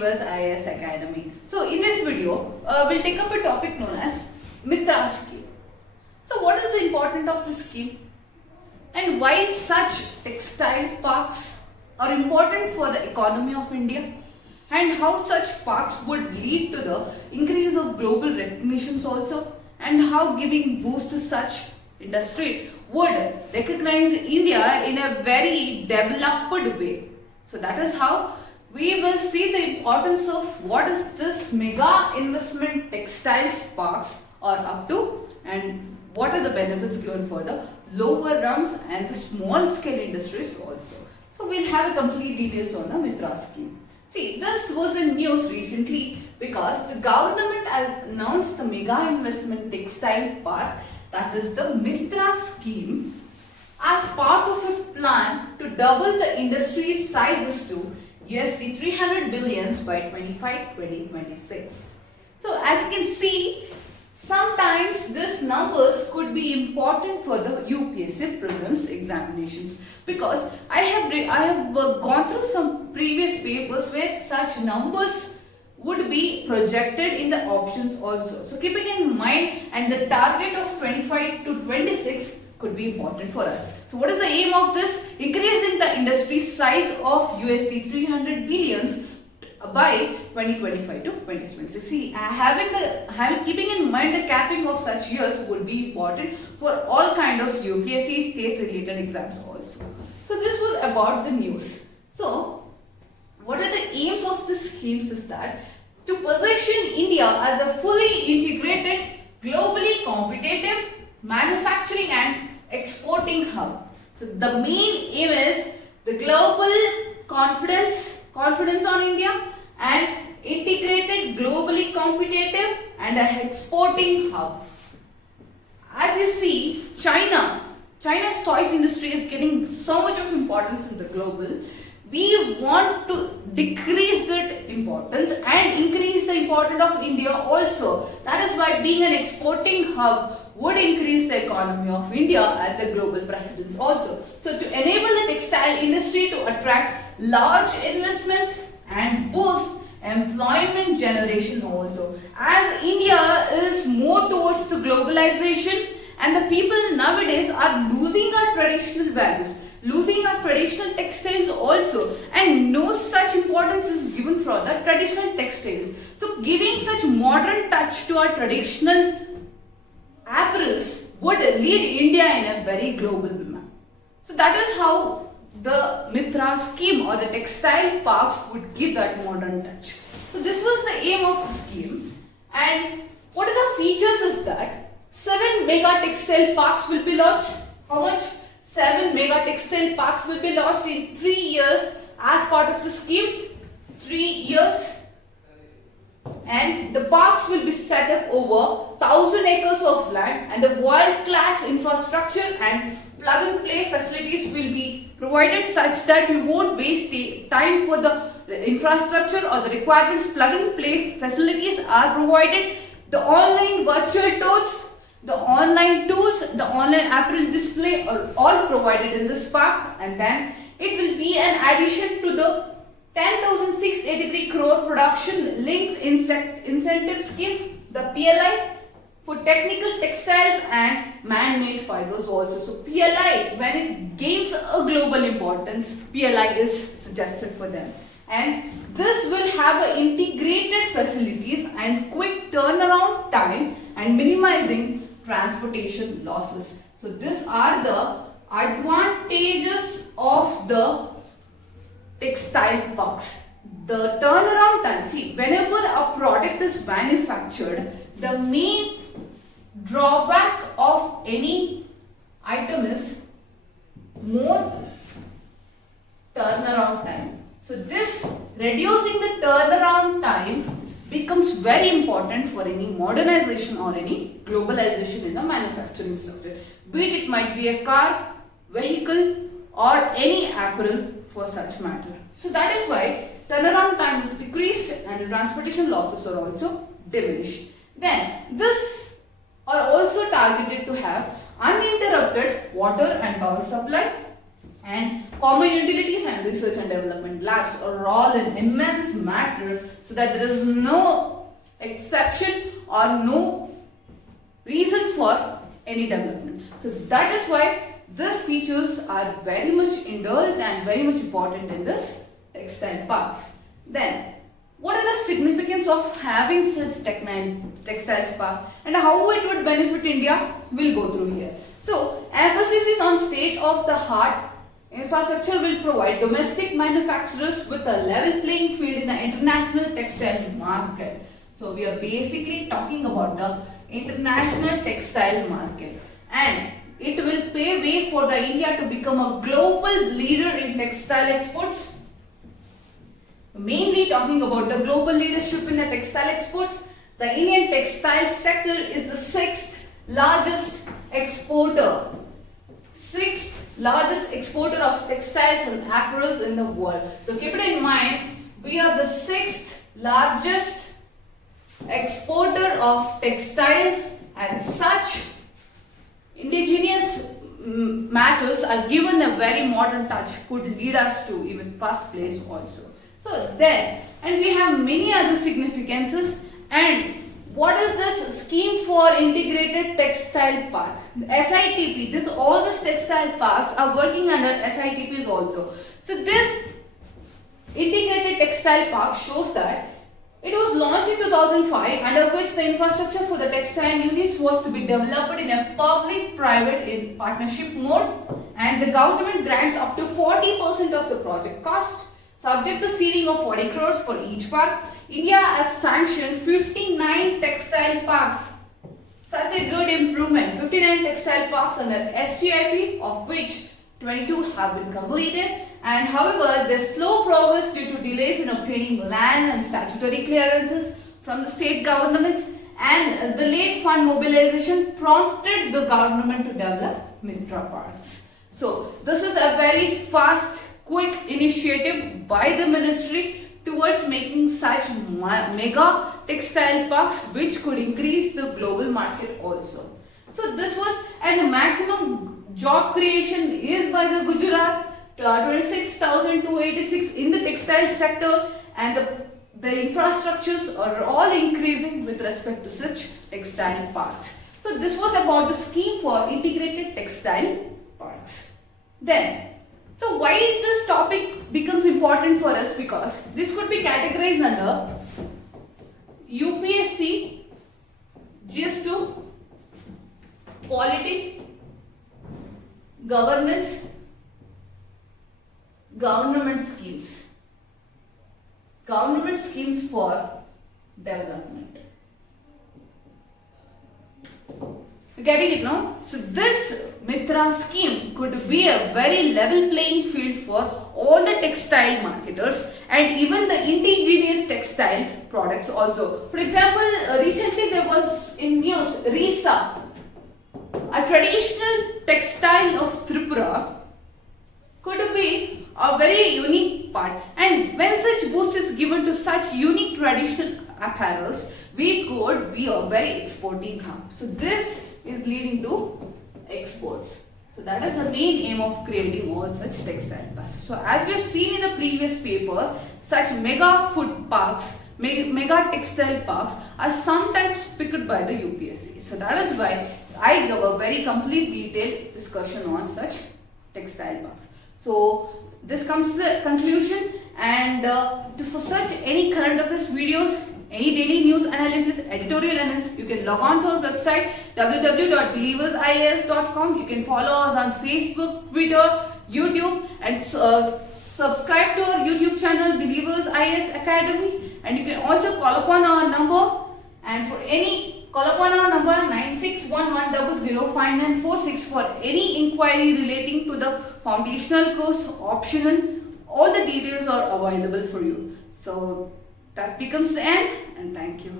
viewers IAS Academy. So in this video, we'll take up a topic known as Mitra scheme. So what is the importance of this scheme and why such textile parks are important for the economy of India and how such parks would lead to the increase of global recognitions also, and how giving boost to such industry would recognize India in a very developed way. So that is how we will see the importance of what is this mega investment textiles parks are up to and what are the benefits given for the lower rungs and the small scale industries also. So we'll have a complete details on the Mitra scheme. See, this was in news recently because the government has announced the mega investment textile park, that is the Mitra scheme, as part of a plan to double the industry's sizes to USD 300 billions by 2026. So as you can see, sometimes these numbers could be important for the UPSC prelims examinations, because I have gone through some previous papers where such numbers would be projected in the options also. So keeping in mind, and the target of 25 to 26 could be important for us. So what is the aim of this? Increasing the industry size of USD 300 billions by 2025 to 2026. See, keeping in mind the capping of such years would be important for all kind of UPSC state related exams also. So this was about the news. So what are the aims of the schemes is that to position India as a fully integrated, globally competitive manufacturing and exporting hub. So the main aim is the global confidence on India and integrated, globally competitive and an exporting hub. As you see, China's toys industry is getting so much of importance in the global. We want to decrease that importance and increase the importance of India also. That is why being an exporting hub would increase the economy of India at the global precedence also. So to enable the textile industry to attract large investments and boost employment generation also. As India is more towards the globalization and the people nowadays are losing our traditional values, losing our traditional textiles also, and no such importance is given for the traditional textiles. So giving such modern touch to our traditional apparels would lead India in a very global manner. So that is how the Mitra scheme or the textile parks would give that modern touch. So this was the aim of the scheme, and what are the features is that 7 mega textile parks will be launched. How much? 7 mega textile parks will be launched in 3 years as part of the schemes. 3 years. And the parks will be set up over 1,000 acres of land, and the world-class infrastructure and plug-and-play facilities will be provided such that we won't waste time for the infrastructure or the requirements. Plug-and-play facilities are provided. The online virtual tours, the online tools, the online apparel display are all provided in this park, and then it will be an addition to the 10,683 crore production linked incentive schemes, the PLI, for technical textiles and man-made fibers also. So PLI, when it gains a global importance, PLI is suggested for them. And this will have integrated facilities and quick turnaround time and minimizing transportation losses. So these are the advantages of the textile parks. The turnaround time, see, whenever a product is manufactured, the main drawback of any item is more turnaround time. So this reducing the turnaround time becomes very important for any modernization or any globalization in the manufacturing sector. Be it might be a car, vehicle or any apparel for such matter. So that is why turnaround time is decreased and the transportation losses are also diminished. Then this are also targeted to have uninterrupted water and power supply, And common utilities and research and development labs are all an immense matter, so that there is no exception or no reason for any development. So that is why these features are very much indulged and very much important in this textile parks. Then, what is the significance of having such textiles park and how it would benefit India? We'll go through here. So, emphasis on state-of-the-art infrastructure will provide domestic manufacturers with a level playing field in the international textile market. So, we are basically talking about the international textile market, and it will pave way for the India to become a global leader in textile exports. Mainly talking about the global leadership in the textile exports, the Indian textile sector is the sixth largest exporter. Sixth largest exporter of textiles and apparels in the world. So keep it in mind, we are the sixth largest exporter of textiles, and such indigenous matters are given a very modern touch could lead us to even first place also. So then, and we have many other significances. And what is this scheme for integrated textile park? SITP, this all these textile parks are working under SITPs also. So this integrated textile park shows that it was launched in 2005, under which the infrastructure for the textile units was to be developed in a public-private partnership mode, and the government grants up to 40% of the project cost, subject to seeding of 40 crores for each park. India has sanctioned 59 textile parks. Such a good improvement. 59 textile parks under STIP, of which 22 have been completed, and however, there's slow progress due to delays in obtaining land and statutory clearances from the state governments, and the late fund mobilization prompted the government to develop Mitra parks. So this is a very fast, quick initiative by the ministry towards making such mega textile parks which could increase the global market also. So this was, and the maximum job creation is by the Gujarat, 26,286 in the textile sector, and the infrastructures are all increasing with respect to such textile parks. So this was about the scheme for integrated textile parks. Then, so why this topic becomes important for us? Because this could be categorized under UPSC, GS2, Polity, Governance, Government schemes. Government schemes for development. You getting it now? So this Mitra scheme could be a very level playing field for all the textile marketers and even the indigenous textile products also. For example, recently there was in news Risa, a traditional textile of Tripura, could be a very unique part, and when such boost is given to such unique traditional apparels, we could be a very exporting hub. So this is leading to exports. So that is the main aim of creating all such textile parks. So as we have seen in the previous paper, such mega food parks, mega textile parks are sometimes picked by the UPSC. So that is why I give a very complete detailed discussion on such textile parks. So this comes to the conclusion, and for such any current affairs videos, any daily news analysis, editorial analysis, you can log on to our website www.believersias.com. You can follow us on Facebook, Twitter, YouTube, and subscribe to our YouTube channel Believers IAS Academy. And you can also call upon our number, and for any call upon our number 9611005946 for any inquiry relating to the foundational course, optional. All the details are available for you. So that becomes the end, and thank you.